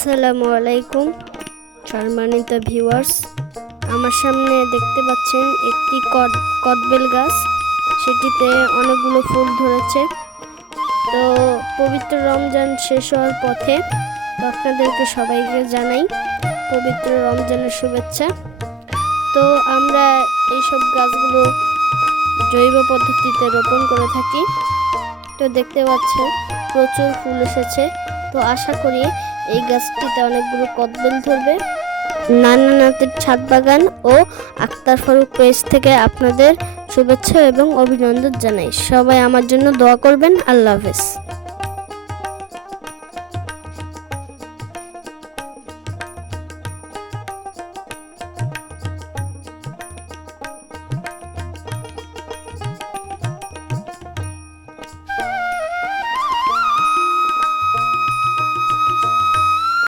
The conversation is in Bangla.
আসসালামু আলাইকুম সম্মানিত ভিউয়ার্স, আমার সামনে দেখতে পাচ্ছেন একটি কদবেল গাছ। সেটিতে অনেকগুলো ফুল ধরেছে। তো পবিত্র রমজান শেষ হওয়ার পথে আপনাদেরকে সবাইকে জানাই পবিত্র রমজানের শুভেচ্ছা। তো আমরা এইসব গাছগুলো জৈব পদ্ধতিতে রোপণ করে থাকি। তো দেখতে পাচ্ছেন প্রচুর ফুল এসেছে। তো আশা করি এই গাছটিতে অনেকগুলো কদবেল ধরবে। নানানাথের ছাদ বাগান ও আক্তার ফারুক পেজ থেকে আপনাদের শুভেচ্ছা এবং অভিনন্দন জানাই। সবাই আমার জন্য দোয়া করবেন। আল্লাহ হাফেজ।